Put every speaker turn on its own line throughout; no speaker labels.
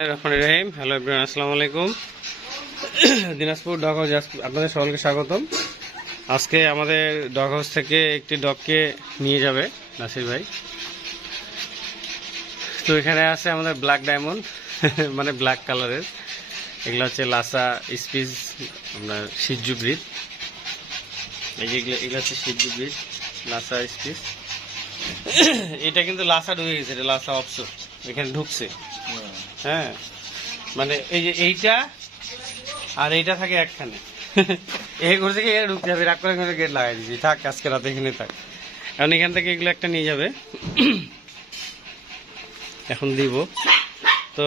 রহিম। Hello everyone, আসসালামু আলাইকুম। Dinajpur dog house আপনাদের সকলকে স্বাগতম। আজকে আমাদের ডগ হাউস থেকে একটি ডগকে নিয়ে যাবে নাসির ভাই। তো এখানে আছে আমাদের ব্ল্যাক ডায়মন্ড মানে ব্ল্যাক কালারের। এগুলো হচ্ছে লাসা স্পিস আপনার সিজ্জু ব্রিড। এগুলো এগুলো হচ্ছে সিজ্জু ব্রিড, লাসা স্পিস। এটা কিন্তু লাসা ঢুকে গেছে, এটা লাসা অপশন এখানে ঢুকছে। হ্যাঁ। মানে এই যে এইটা আর এইটা থাকে একখানে। এই ঘর থেকে ঢুকতে যাবে রাগ করে করে গেট লাগাই দিয়েছি। থাক, আজকে রাতে এখানে থাক। এখন এখান থেকে এগুলো একটা নিয়ে যাবে। এখন দিব। তো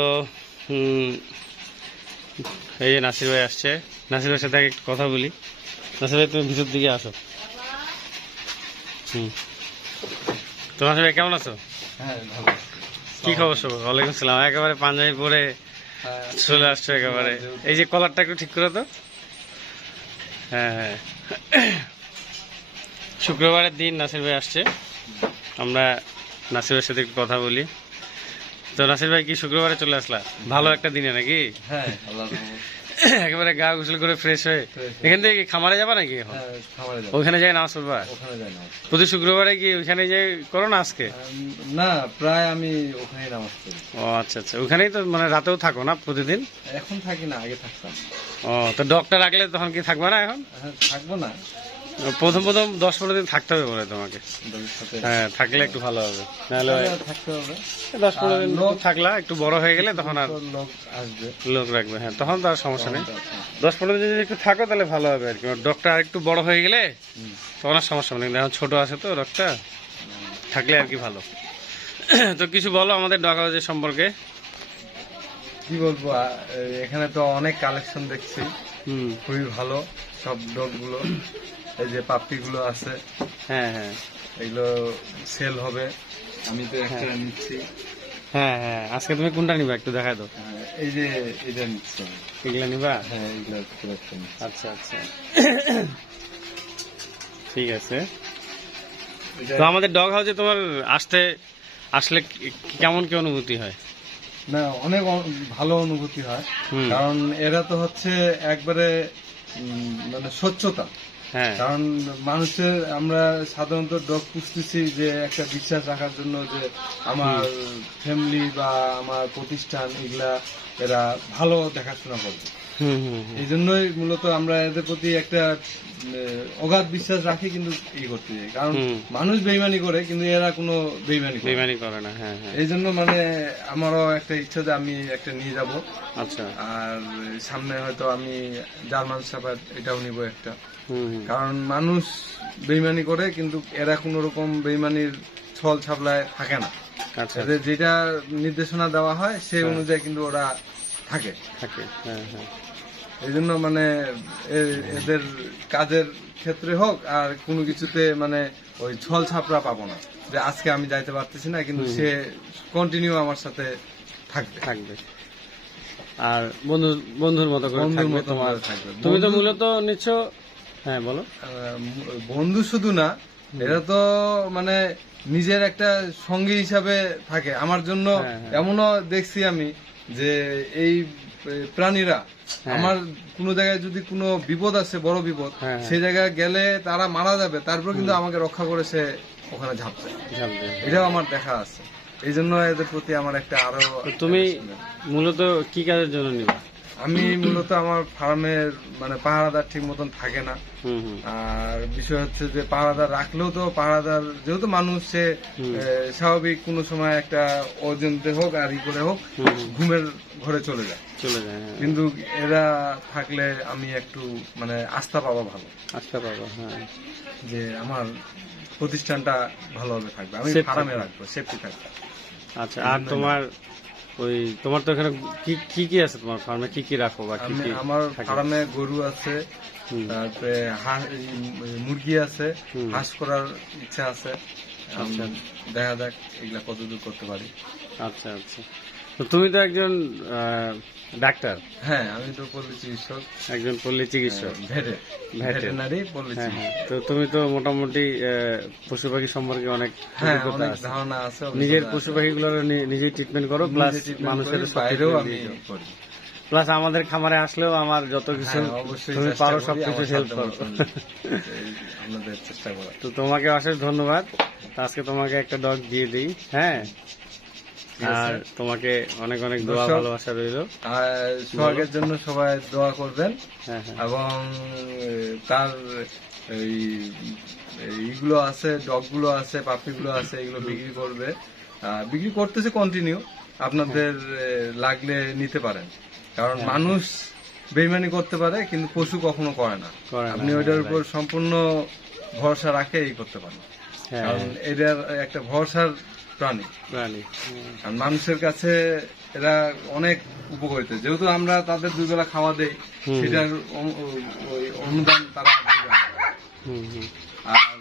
এই যে নাসির ভাই আসছে। নাসির ভাইয়ের সাথে একটু কথা বলি। নাসির ভাই, তুমি ভিতর দিকে আসো। হুম। তো নাসির ভাই, কেমন আছো?
হ্যাঁ ভালো।
কি খবর সব ওয়ালাইকুম সালাম। একেবারে পাঞ্জাবি পরে চলে আসছো একেবারে। এই যে কলারটা একটু ঠিক করে তো হ্যাঁ হ্যাঁ। শুক্রবারের দিন নাসির ভাই আসছে। আমরা নাসির ভাইয়ের সাথে একটু কথা বলি। তো নাসির ভাই কি শুক্রবারে চলে আসলা? ভালো একটা দিনে নাকি?
হ্যাঁ।
একেবারে গা গোসল করে ফ্রেশ হয়ে এখান থেকে খামারে যাবা নাকি এখন?
হ্যাঁ
যাই নামাজ পড়বা
ওখানে যাই না।
প্রতি শুক্রবারে কি ওখানে যাই করো না আজকে?
না প্রায় আমি ওখানেই নামাজ পড়ি।
ও আচ্ছা আচ্ছা। ওখানেই তো মানে রাতেও থাকো না প্রতিদিন?
এখন থাকি না আগে থাকতাম।
ও তো ডক্টর রাখলে তখন কি থাকবা না এখন?
হ্যাঁ থাকব না।
প্রথম প্রথম দশ পনেরো দিন থাকতে হবে বলে তোমাকে। হ্যাঁ থাকলে একটু ভালো হবে। নাহলে
থাকতে হবে।
দশ পনেরো দিন
লোক-
থাকলা একটু বড় হয়ে গেলে তখন আর
লোক আসবে।
লোক রাখবে হ্যাঁ তখন তো আর সমস্যা নেই। দশ পনেরো দিন যদি একটু থাকো তাহলে ভালো হবে আর কি। ডক্টর আর একটু বড় হয়ে গেলে তখন আর সমস্যা নেই। এখন ছোট আছে তো ডক্টর থাকলে আর কি ভালো। তো কিছু বলো আমাদের ডগ হাউসের সম্পর্কে।
কি বলব এখানে তো অনেক কালেকশন দেখছি।
হুম।
খুবই ভালো সব ডগগুলো। এই যে পাপ্পি গুলো আছে
হ্যাঁ হ্যাঁ।
এগুলো সেল হবে। আমি তো একটা
হ্যাঁ।
নিচ্ছি।
হ্যাঁ হ্যাঁ। আজকে তুমি কোনটা নিবা একটু দেখাই দাও।
হ্যাঁ, এই যে এটা নিচ্ছি।
এগুলা নিবা?
হ্যাঁ এগুলো
আচ্ছা আচ্ছা। ঠিক আছে। তো আমাদের ডগ হাউসে তোমার আসতে আসলে কেমন কি অনুভূতি হয়?
না অনেক ভালো অনুভূতি হয়। কারণ এরা তো হচ্ছে একবারে মানে স্বচ্ছতা। কারণ মানুষের আমরা সাধারণত ডগ পুষতেছি যে একটা বিশ্বাস রাখার জন্য যে আমার ফ্যামিলি বা আমার প্রতিষ্ঠান এগুলা এরা ভালো দেখাশোনা করবে। এই জন্যই মূলত আমরা এদের প্রতি একটা অগাধ বিশ্বাস রাখি কিন্তু ই করতে যাই। কারণ মানুষ বেইমানি করে কিন্তু এরা কোনো বেইমানি করে না।
বেইমানি করে না হ্যাঁ হ্যাঁ।
এই জন্য মানে আমারও একটা ইচ্ছা যে আমি একটা নিয়ে যাব।
আচ্ছা।
আর সামনে হয়তো আমি জার্মান সাপার এটাও নিব একটা। কারণ মানুষ বেইমানি করে কিন্তু এরা কোনো রকম বেইমানির ছল ছাপলায় থাকে না।
আচ্ছা।
এদের যেটা নির্দেশনা দেওয়া হয় সেই
হ্যাঁ।
অনুযায়ী কিন্তু ওরা থাকে।
থাকে হ্যাঁ হ্যাঁ।
এই জন্য মানে এদের কাজের ক্ষেত্রে হোক আর কোনো কিছুতে মানে ওই ছল ছাপড়া পাবো না। যে আজকে আমি যাইতে পারতেছি না কিন্তু সে কন্টিনিউ আমার সাথে থাকবে।
থাকবে। আর বন্ধু বন্ধুর মতো করে থাকবে
মতো
তোমার।
থাকবে।
তুমি তো মূলত নিচ্ছ হ্যাঁ বলো।
বন্ধু শুধু না এরা তো মানে নিজের একটা সঙ্গী হিসাবে থাকে। আমার জন্য
হ্যাঁ, হ্যাঁ।
এমনও দেখছি আমি যে এই প্রাণীরা
হ্যাঁ।
আমার কোনো জায়গায় যদি কোনো বিপদ আছে বড় বিপদ। সেই জায়গায় গেলে তারা মারা যাবে। তারপর কিন্তু আমাকে রক্ষা করে সে ওখানে
জানবে
এটাও আমার দেখা আছে। এই জন্য এদের প্রতি আমার একটা
আরও তুমি মূলত কি কাজের জন্য নিবে?
আমি মূলত আমার ফার্মের মানে পাহারাদার ঠিক মতন থাকে না। আর বিষয় হচ্ছে যে পাহারাদার রাখলেও তো পাহারাদার যেহেতু মানুষ সে স্বাভাবিক কোনো সময় একটা ওজনতে হোক আর ই করে হোক। ঘুমের ঘরে চলে যায়।
চলে যায় হ্যাঁ।
কিন্তু এরা থাকলে আমি একটু মানে আস্থা পাবো ভালো।
আস্থা পাবো হ্যাঁ।
যে আমার প্রতিষ্ঠানটা ভালোভাবে থাকবে। আমি ফার্মে রাখব সেফটি থাকবে।
আচ্ছা আর তোমার ওই তোমার তো এখানে কি কি কি আছে তোমার ফার্মে কি কি রাখো বা কি কি
আমার ফার্মে গরু আছে তারপরে হাঁস মুরগি আছে হাঁস করার ইচ্ছা আছে।
আচ্ছা।
দেখা যাক এগুলা কতদূর করতে পারি।
আচ্ছা আচ্ছা। তুমি তো একজন ডাক্তার।
হ্যাঁ আমি তো পল্লী চিকিৎসক।
একজন পল্লী চিকিৎসক।
পল্লী
হ্যাঁ
চিকিৎসক।
হ্যাঁ তো তুমি তো মোটামুটি পশু পাখি সম্পর্কে অনেক
হ্যাঁ ধারণা আছে
নিজের পশু। পাখিগুলোর নিজেই ট্রিটমেন্ট করো প্লাস মানুষের
বাইরেও আমি করি।
প্লাস আমাদের খামারে আসলেও আমার যত কিছু
হ্যাঁ,
তুমি পারো সবকিছু হেল্প করো। তো তোমাকে অশেষ ধন্যবাদ। আজকে তোমাকে একটা ডগ দিয়ে দিই। হ্যাঁ। আর তোমাকে অনেক অনেক দোয়া ভালোবাসা রইল।
সোহাগের জন্য সবাই দোয়া করবেন।
হ্যাঁ হ্যাঁ।
এবং তার এই এইগুলো আছে ডগগুলো আছে পাপিগুলো আছে এগুলো বিক্রি করবে। বিক্রি করতেছে কন্টিনিউ আপনাদের লাগলে নিতে পারেন। কারণ
হ্যাঁ।
মানুষ বেইমানি করতে পারে কিন্তু পশু কখনো করে না। আপনি ওইটার উপর সম্পূর্ণ ভরসা রাখে এই করতে পারেন। কারণ এটার একটা ভরসার প্রাণী।
প্রাণী। হ্যাঁ।
আর মানুষের কাছে এরা অনেক উপকারিত। যেহেতু আমরা তাদের দুবেলা খাওয়া দেই সেটার অনুদান তারা দিবে। না।
হুম, হুম।
আর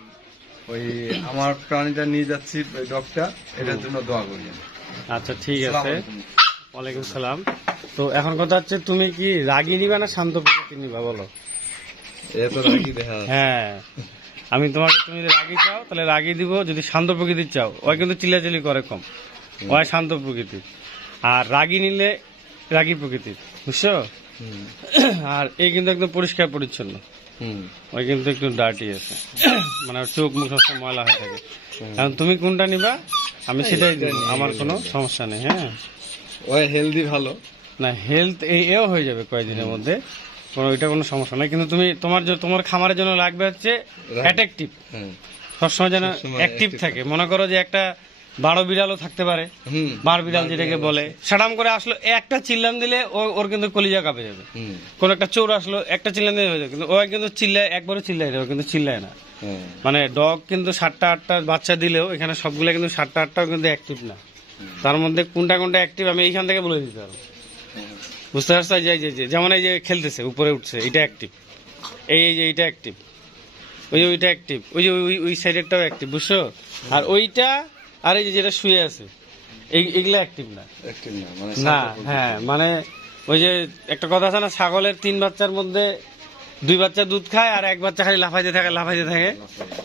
ওই আমার প্রাণীটা নিয়ে যাচ্ছি ডগটা এটার জন্য দোয়া করি
আচ্ছা ঠিক আছে। ওয়ালাইকুম সালাম। তো এখন কথা হচ্ছে তুমি কি রাগি নিবা না শান্ত প্রকৃতি নিবা বলো?
এত রাগি দেখা
হ্যাঁ। আমি তোমাকে তুমি যদি রাগি চাও তাহলে রাগি দিব যদি শান্ত প্রকৃতির চাও। ওই কিন্তু চিল্লাচিল্লি করে কম। ওই শান্ত প্রকৃতির আর রাগি নিলে রাগি প্রকৃতির বুঝছ? আর এই কিন্তু একদম পরিষ্কার পরিচ্ছন্ন।
হুম।
ওই কিন্তু একটু ডার্টি আছে। মানে চোখ মুখ সবসময় ময়লা হয়ে থাকে। কারণ তুমি কোনটা নিবা আমি সেটাই দেবো। আমার কোনো সমস্যা নেই হ্যাঁ?
ওই হেলদি ভালো।
না হেলথ এও হয়ে যাবে কয়েকদিনের মধ্যে। কোনো এটা কোনো সমস্যা নাই। কিন্তু তুমি তোমার যে- তোমার খামারের জন্য লাগবে হচ্ছে অ্যাট্রাকটিভ। সবসময় যেন অ্যাক্টিভ থাকে। মনে করো যে একটা বারো বিড়ালও থাকতে পারে। বার বিড়াল যেটাকে বলে। সাডাম করে আসলো একটা চিল্লাম দিলে ও- ওর কিন্তু কলিজা কাঁপে যাবে। কোন একটা চোর আসলো একটা চিল্লাম দিলে হয়ে যাবে। কিন্তু ও কিন্তু চিল্লায় একবারে চিল্লাই দেবে কিন্তু চিল্লায় না। মানে ডগ কিন্তু সাতটা আটটা বাচ্চা দিলেও এখানে সবগুলো কিন্তু সাতটা আটটাও কিন্তু অ্যাক্টিভ না। তার মধ্যে কোনটা কোনটা অ্যাক্টিভ আমি এইখান থেকে বলে দিতে পারব। বুঝতে পারছ যে যে যে- যেমন এই যে খেলতেছে উপরে উঠছে এটা অ্যাক্টিভ এই এই যে এইটা অ্যাক্টিভ ওই যে ওইটা অ্যাক্টিভ ওই যে ওই ওই সাইডেরটাও অ্যাক্টিভ বুঝছ? আর ওইটা আর এই যে যেটা শুয়ে আছে এই এগুলো অ্যাক্টিভ না।
না মানে।
হ্যাঁ মানে ওই যে একটা কথা আছে না ছাগলের তিন বাচ্চার মধ্যে দুই বাচ্চা দুধ খায় আর এক বাচ্চা খালি লাফাইতে থাকে লাফাইতে থাকে।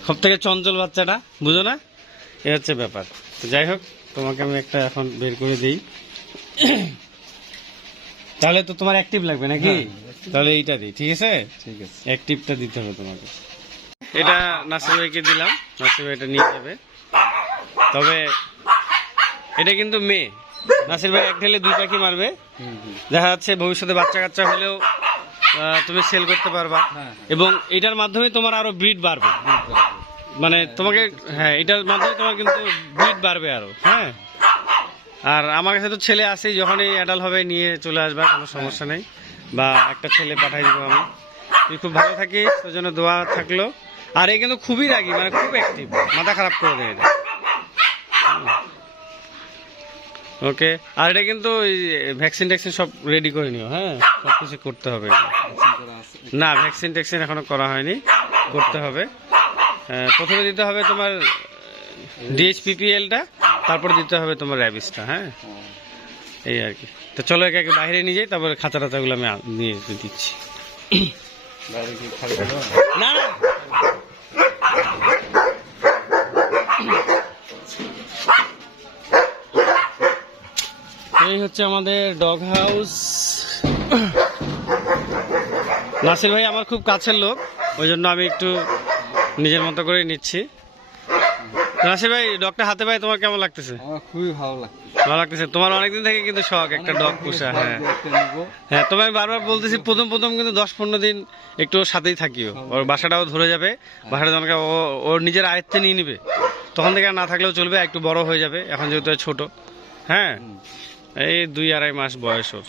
সব থেকে চঞ্চল বাচ্চাটা বুঝো না? এ হচ্ছে ব্যাপার। তো যাই হোক তোমাকে আমি একটা এখন বের করে দিই। তাহলে তো তোমার অ্যাক্টিভ লাগবে নাকি? তাহলে এইটা দিই ঠিক আছে?
ঠিক আছে।
অ্যাক্টিভটা দিতে হবে তোমাকে। এটা নাসির ভাইকে দিলাম নাসির ভাই এটা নিয়ে যাবে। তবে এটা কিন্তু মেয়ে। নাসির ভাই এক ঢেলে দুই পাখি মারবে। দেখা যাচ্ছে ভবিষ্যতে বাচ্চা কাচ্চা হলেও তুমি সেল করতে পারবা।
হ্যাঁ,
এবং এটার মাধ্যমে তোমার আরও ব্রিড বাড়বে। মানে তোমাকে হ্যাঁ এটার মাধ্যমে তোমার কিন্তু ব্রিড বাড়বে আরও। হ্যাঁ? আর আমার কাছে তো ছেলে আছেই, যখনই অ্যাডাল হবে নিয়ে চলে আসবা, কোনো সমস্যা নেই। বা একটা ছেলে পাঠাই দিব আমি। তুই খুব ভালো থাকিস, তোর জন্য দোয়া থাকল। আর এই কিন্তু খুবই রাগি মানে খুব অ্যাক্টিভ মাথা খারাপ করে দেয় এটা। ওকে, আর এটা কিন্তু ভ্যাকসিন ট্যাকসিন সব রেডি করে নিও হ্যাঁ? সব কিছু করতে হবে। না ভ্যাকসিন ট্যাকসিন এখনও করা হয়নি, করতে হবে। প্রথমে দিতে হবে তোমার ডিএইচপিপিএলটা তারপর দিতে হবে তোমার র্যাবিসটা হ্যাঁ? এই আর কি। তো চলো একে একে বাইরে নিয়ে যাই, তারপরে খাঁচা টাচাগুলো আমি নিয়ে দিচ্ছি। না এই হচ্ছে আমাদের ডগ হাউস। নাসির ভাই আমার খুব কাছের লোক, ওই জন্য আমি একটু নিজের মতো করে নিচ্ছি। নাসির ভাই ডগটা হাতে পাই তোমার কেমন লাগতেছে?
আমার খুবই ভালো
লাগতেছে। তোমার অনেকদিন থেকে কিন্তু শখ একটা ডগ পোষা হ্যাঁ। হ্যাঁ তবে আমি বারবার বলতেছি প্রথম প্রথম কিন্তু দশ পনেরো দিন একটু সাথেই থাকিও। ওর বাসাটাও ধরে যাবে বাসাটা যখন ও ওর নিজের আয়ত্তে নিয়ে নিবে। তখন থেকে আর না থাকলেও চলবে একটু বড় হয়ে যাবে এখন যেহেতু ছোট। হ্যাঁ এই দুই আড়াই মাস বয়স ওর।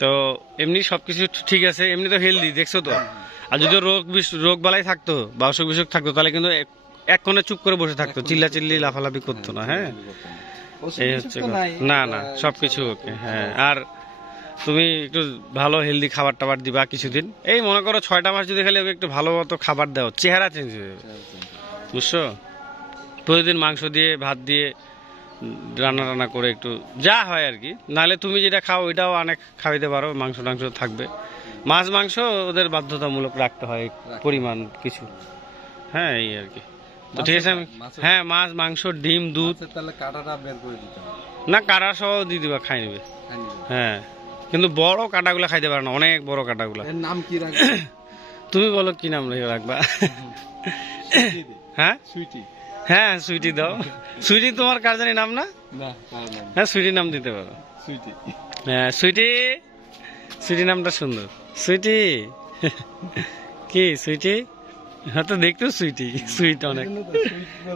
তো এমনি সবকিছু ঠিক আছে এমনি তো হেলদি দেখছ তো? আর যদি রোগ রোগ বালাই থাকতো বা অসুখ বিসুখ থাকতো তাহলে কিন্তু এক- কোণে চুপ করে বসে থাকতো চিল্লা চিল্লি লাফালাফি করতো না হ্যাঁ? এই হচ্ছে। না। না
আহ,
সবকিছু ওকে হ্যাঁ আর তুমি একটু ভালো হেলদি খাবার টাবার দিবা কিছুদিন। এই মনে করো ছয়টা মাস যদি খালি ওকে একটু ভালো মতো খাবার দাও চেহারা চেঞ্জ হয়ে যাবে। বুঝছ? প্রতিদিন মাংস দিয়ে ভাত দিয়ে রান্না রান্না করে একটু যা হয় আর কি। নাহলে তুমি যেটা খাও ওইটাও অনেক খাওয়াইতে পারো মাংস টাংস থাকবে। মাছ মাংস ওদের বাধ্যতামূলক রাখতে হয়। পরিমাণ কিছু। হ্যাঁ এই আর কি। তো ঠিক আছে হ্যাঁ মাছ মাংস ডিম দুধ।
তাহলে কাঁটাটা বের করে দিতে
না কাটা সহ দিয়ে দিবা খাই নেবে। হ্যাঁ কিন্তু বড় কাটাগুলো খাইতে পারে না অনেক বড় কাটাগুলো।
এর নাম কি রাখবে?
তুমি বলো কি নাম রেখে রাখবা? হ্যাঁ?
সুইটি।
হ্যাঁ সুইটি দাও। সুইটি তোমার কার জানি নাম না?
না
হ্যাঁ সুইটি নাম দিতে পারো।
সুইটি।
হ্যাঁ সুইটি সুইটি নামটা সুন্দর। সুইটি? কি সুইটি? হ্যাঁ তো সুইটি, সুইট অনেক।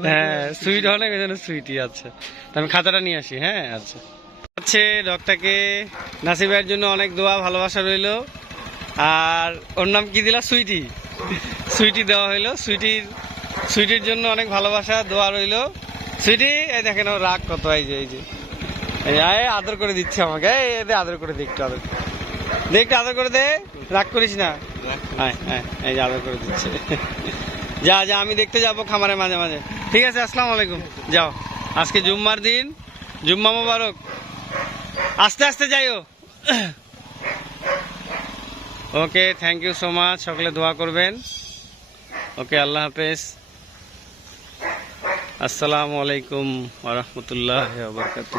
হ্যাঁ সুইট অনেক, ওই জন্য সুইটি আচ্ছা আমি খাতাটা নিয়ে আসি হ্যাঁ আচ্ছা। ডগটাকে নাসিবের জন্য অনেক দোয়া, ভালোবাসা রইল। আর ওর নাম কি দিলা? সুইটি। সুইটি দেওয়া হইল। সুইটির সুইটির জন্য অনেক ভালোবাসা, দোয়া রইল। সুইটি, এই দেখেন ওর রাগ কত, এই যে এই যে। আদর করে দিচ্ছে আমাকে। আদর করে দেখতে আদর। দে, একটু আদর করে দে। রাগ করিস না। হ্যাঁ হ্যাঁ এই করে দিচ্ছে। যা যা, আমি দেখতে যাব খামারে মাঝে মাঝে। ঠিক আছে, আসসালামু আলাইকুম। যাও। আজকে জুম্মার দিন, জুম্মা মোবারক। আস্তে আস্তে যাইও। Okay thank you so much সকলে দোয়া করবেন। ওকে, আল্লাহ হাফেজ। আসসালামু আলাইকুম ওরহমতুল্লাহ বারকাত